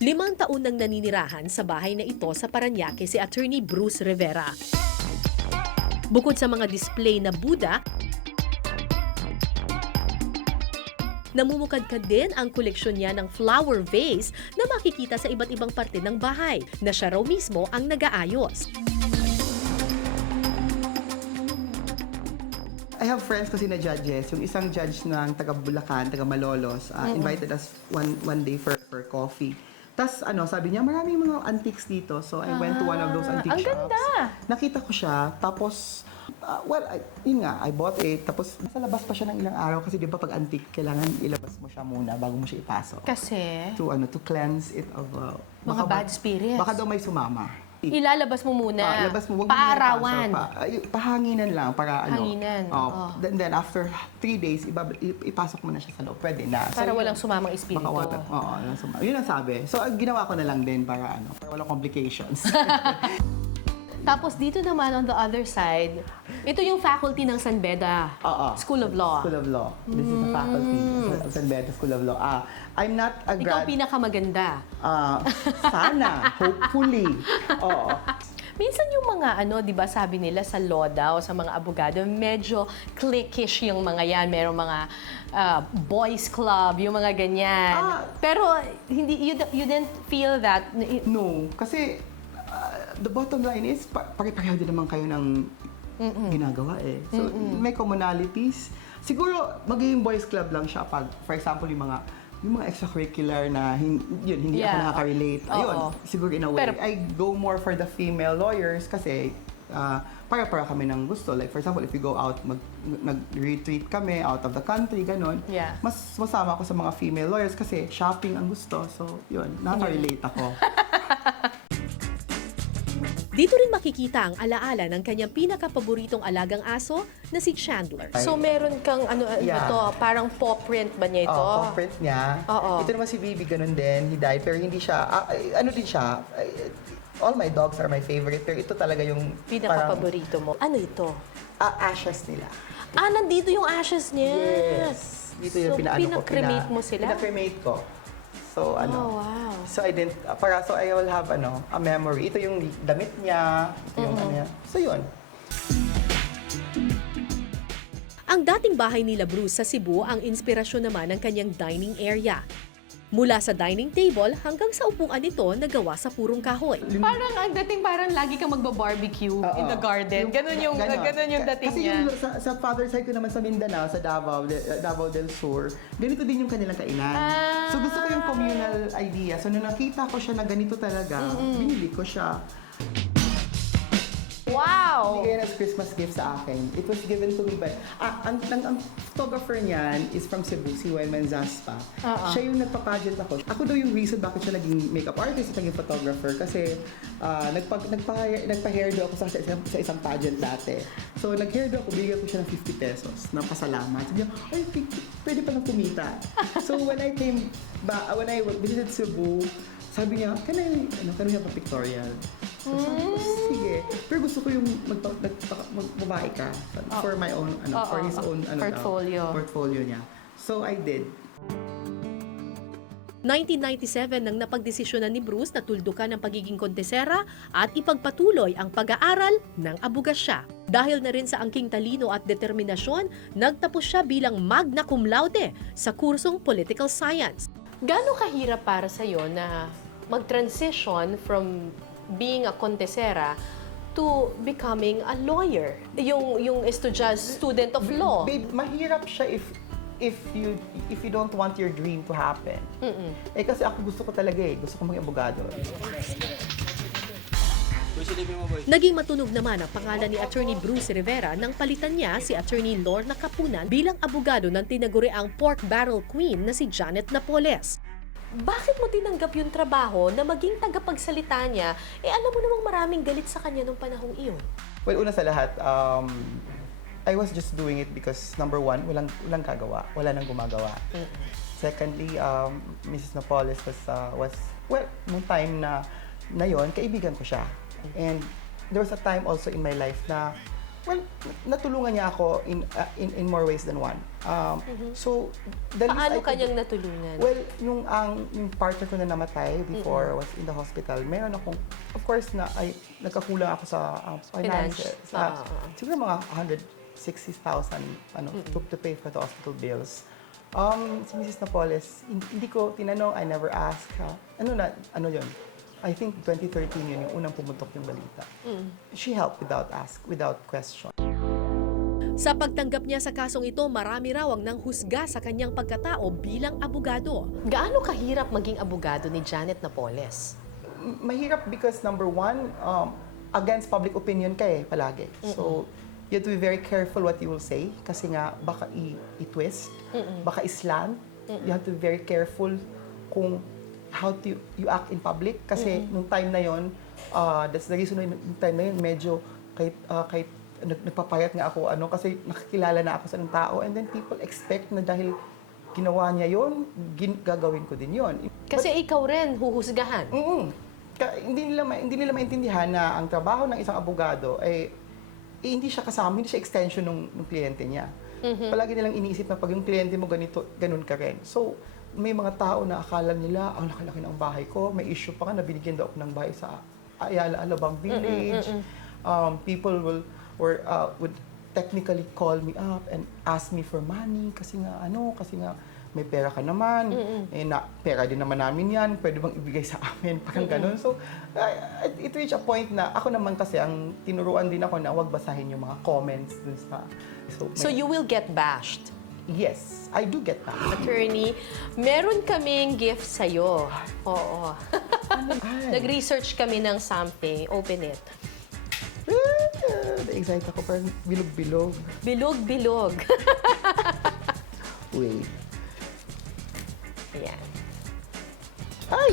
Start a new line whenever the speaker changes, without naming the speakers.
Limang taon nang naninirahan sa bahay na ito sa Paranaque si Attorney Bruce Rivera. Bukod sa mga display na Buddha, namumukadkad din ang koleksyon niya ng flower vase na makikita sa iba't ibang parte ng bahay na siya raw mismo ang nag-aayos.
I have friends kasi na judges. Yung isang judge ng taga Bulacan, taga Malolos, uh, invited us one one day for for coffee. Tapos ano, sabi niya, maraming mga antiques dito. So I went to one of those
Ah,
antique
ang
shops.
ganda!
Nakita ko siya, tapos uh, well, I, yun nga, I bought it. Tapos nasa labas pa siya ng ilang araw kasi di ba pag antique, kailangan ilabas mo siya muna bago mo siya ipasok.
Kasi,
to ano, to cleanse it of uh,
Mga
baka
bad
ba-
spirits.
Baka daw may sumama.
Ilalabas mo muna.
Ah, labas mo, wag mo
Paarawan.
ipasok. Pa, ay, pahanginan lang para ano.
Hanginan,
Oh,
oo.
Then, then after three days, iba, ipasok mo na siya sa loob. Pwede na. So,
Para
yun-
walang sumamang espiritu.
Baka wala. Oo, yun ang suma- yun ang sabi. So, ginawa ko na lang din para ano, para walang complications.
Tapos dito naman on the other side, ito yung faculty ng San Beda
Oo.
School of Law.
School of Law. This is the faculty of San Beda School of Law. Ah, I'm not a
Ikaw
grad...
pinakamaganda.
Ah, sana, hopefully. Oo.
Minsan yung mga ano, 'di ba, sabi nila sa law daw sa mga abogado, medyo cliquish yung mga 'yan, merong mga ah, boys club, yung mga ganyan.
Ah.
Pero hindi you, you didn't feel that
No, kasi the bottom line is, pa- pare-pareho din naman kayo ng ginagawa eh. So, may commonalities. Siguro, magiging boys club lang siya pag, for example, yung mga yung mga extracurricular na hin- yun, hindi ako
Yeah.
nakaka-relate. Ayun,
Oo.
siguro in a way.
Pero-
I go more for the female lawyers kasi uh, para-para kami ng gusto. Like, for example, if we go out, mag, nag-retreat kami out of the country, ganun.
Yeah.
Mas masama ako sa mga female lawyers kasi shopping ang gusto. So, yun, nakaka-relate ako.
Dito rin makikita ang alaala ng kanyang pinakapaboritong alagang aso na si Chandler.
So meron kang ano ano
Yeah.
to, parang paw print ba niya ito?
Oh, paw print niya.
Oo.
Ito naman si Bibi, ganun din. He died, pero hindi siya, ah, ano din siya, all my dogs are my favorite, pero ito talaga yung
Pinaka-paborito mo. Ano ito?
ah, ashes nila.
Ah, nandito yung ashes niya.
Yes. Dito yung
so,
pinaano ko.
pinakremate mo sila?
Pinakremate ko. So, ano.
Oh, wow.
So, I didn't, ah, para, so I will have, ano, a memory. Ito yung damit niya, ito yung ano niya. So, yun.
Ang dating bahay nila Bruce sa Cebu ang inspirasyon naman ng kanyang dining area. Mula sa dining table hanggang sa upuan nito na gawa sa purong kahoy.
Parang ang dating parang lagi kang magba-barbecue in the
Oo.
garden. Ganun yung, ganun, yung
Ka-
dating
Kasi
niya.
yung sa, sa father side ko naman sa Mindanao, sa Davao, de- uh, Davao del Sur, ganito din yung kanilang kainan.
Ah.
So gusto ko yung communal idea. So nung nakita ko siya na ganito talaga, binili ko siya.
Wow!
Bigay as Christmas gift sa akin. It was given to me by... Ah, ang, ang, ang photographer niyan is from Cebu, si Wyman Zaspa.
Oo.
Siya yung nagpa-pageant ako. Ako daw yung reason bakit siya naging makeup artist at naging photographer kasi ah, nagpa, nagpa, nagpa-hairdo ako sa, sa, isang, sa isang pageant dati. So, nag-hairdo ako, bigyan ko siya ng 50 pesos na pasalamat. Sabi niya, ay, pwede pa kumita. so, when I came, ba, when I visited Cebu, sabi niya, can I, ano, can we have a pictorial? So, sabi ko, sige. Pero gusto ko yung magpa, magpa, magbabae ka for my own, ano,
Oo,
for his
oo.
own, ano daw,
Portfolio.
portfolio niya. So, I did.
1997 nang napagdesisyonan ni Bruce na tuldukan ang pagiging kontesera at ipagpatuloy ang pag-aaral ng abogasya. Dahil na rin sa angking talino at determinasyon, nagtapos siya bilang magna cum laude sa kursong Political Science.
Gano'ng kahirap para sa'yo na mag-transition from being a contesera to becoming a lawyer? Yung, yung estudya, student of law.
Babe, mahirap siya if if you if you don't want your dream to happen. Eh kasi ako gusto ko talaga eh, gusto ko maging abogado.
Naging matunog naman ang pangalan ni Attorney Bruce Rivera nang palitan niya si Attorney Lorna Capunan bilang abogado ng tinaguriang pork barrel queen na si Janet Napoles.
Bakit mo tinanggap yung trabaho na maging tagapagsalita niya? Eh alam mo namang maraming galit sa kanya nung panahong iyon.
Well, una sa lahat, um, I was just doing it because number one, walang, walang kagawa. Wala nang gumagawa. Secondly, um, Mrs. Napoles was, uh, was, well, nung time na, na yon, kaibigan ko siya. And there was a time also in my life na Well, natulungan niya ako in uh, in in more ways than one. Um, So, the least
Paano
I could-
kanyang natulungan?
Well, yung ang yung partner ko na namatay before was in the hospital. Meron akong of course na ay nagkakulang ako sa um, finances.
Finance.
Sa,
ah.
siguro mga 160,000 ano to, to pay for the hospital bills. Um, si Mrs. Napoles, hin- hindi ko tinanong, I never asked. ha? Ano na, ano yun? I think 2013 yun, yung unang pumutok yung balita. She helped without ask, without question.
Sa pagtanggap niya sa kasong ito, marami raw ang nanghusga sa kanyang pagkatao bilang abogado.
Gaano kahirap maging abogado ni Janet Napoles?
Mahirap because number one, um, against public opinion ka eh, palagi. So, you have to be very careful what you will say kasi nga baka i- i-twist, baka islant. You have to be very careful kung how to you act in public kasi nung time na yon, uh, that's the reason nung time na yon medyo kahit uh, kahit nag- nagpapayat nga ako ano kasi nakakilala na ako sa ng tao and then people expect na dahil ginawa niya yon, gin- gagawin ko din yon.
Kasi ikaw rin huhusgahan.
Mm Ka- hindi nila ma- hindi nila maintindihan na ang trabaho ng isang abogado ay eh, hindi siya kasama, hindi siya extension ng, ng kliyente niya. Palagi nilang iniisip na pag yung kliyente mo ganito, ganun ka rin. So, may mga tao na akala nila, ang laki-laki ng bahay ko, may issue pa nga na binigyan daw ako ng bahay sa Ayala Alabang Village. Um, people will or uh, would technically call me up and ask me for money kasi nga ano, kasi nga may pera ka naman, eh na, pera din naman namin yan, pwede bang ibigay sa amin, parang ganun. So, uh, it reached a point na ako naman kasi ang tinuruan din ako na huwag basahin yung mga comments dun sa... So,
So
may-
you will get bashed.
Yes, I do get that.
Attorney, meron kaming gift sa'yo. Oo. Nag-research kami ng something. Open it.
ah, na-excite ako, parang bilog-bilog.
Bilog-bilog.
Wait.
Ayan.
Ay!